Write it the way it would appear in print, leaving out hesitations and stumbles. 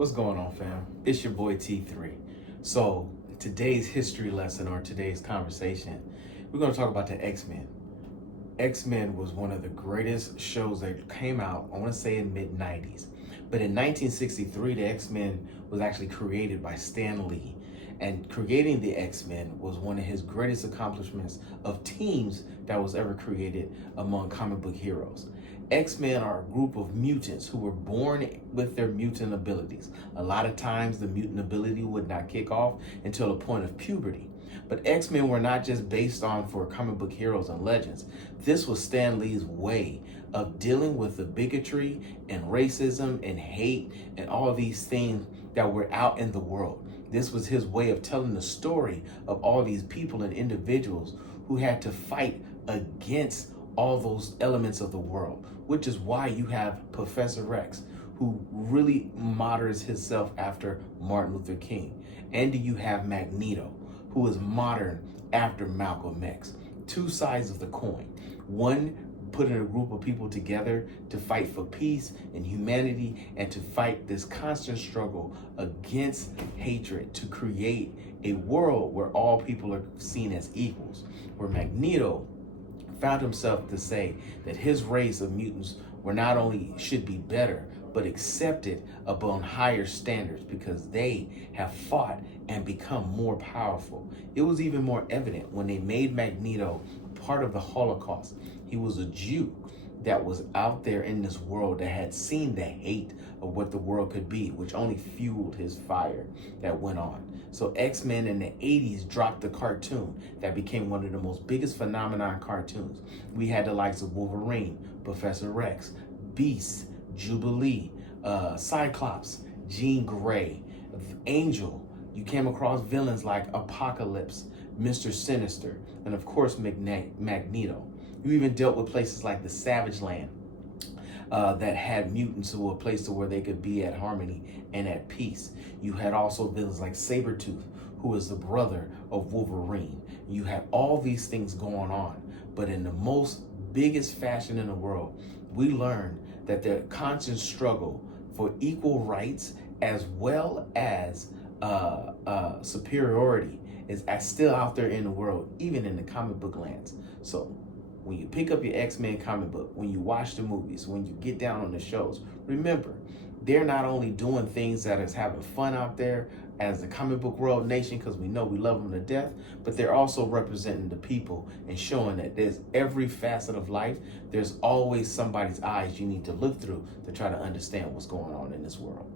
What's going on, fam? It's your boy T3. So, today's history lesson or today's conversation, we're going to talk about the X-Men. X-Men was one of the greatest shows that came out, I want to say in mid-90s. But in 1963, the X-Men was actually created by Stan Lee. And creating the X-Men was one of his greatest accomplishments of teams that was ever created among comic book heroes. X-Men are a group of mutants who were born with their mutant abilities. A lot of times the mutant ability would not kick off until the point of puberty. But X-Men were not just based on for comic book heroes and legends. This was Stan Lee's way of dealing with the bigotry and racism and hate and all these things that were out in the world. This was his way of telling the story of all these people and individuals who had to fight against all those elements of the world, which is why you have Professor X, who really models himself after Martin Luther King. And you have Magneto, who is modern after Malcolm X. Two sides of the coin. One putting a group of people together to fight for peace and humanity and to fight this constant struggle against hatred to create a world where all people are seen as equals, where Magneto found himself to say that his race of mutants were not only should be better, but accepted upon higher standards because they have fought and become more powerful. It was even more evident when they made Magneto part of the Holocaust. He was a Jew that was out there in this world that had seen the hate of what the world could be, which only fueled his fire that went on. So X-Men in the 80s dropped the cartoon that became one of the most biggest phenomenon cartoons. We had the likes of Wolverine, Professor Rex, Beast, Jubilee, Cyclops, Jean Grey, Angel. You came across villains like Apocalypse, Mr. Sinister, and of course Magneto. You even dealt with places like the Savage Land that had mutants who were a place to where they could be at harmony and at peace. You had also villains like Sabretooth, who is the brother of Wolverine. You had all these things going on, but in the most biggest fashion in the world, we learned that the constant struggle for equal rights as well as superiority is still out there in the world, even in the comic book lands. So when you pick up your X-Men comic book, when you watch the movies, when you get down on the shows, remember, they're not only doing things that is having fun out there as the comic book world nation, because we know we love them to death, but they're also representing the people and showing that there's every facet of life, there's always somebody's eyes you need to look through to try to understand what's going on in this world.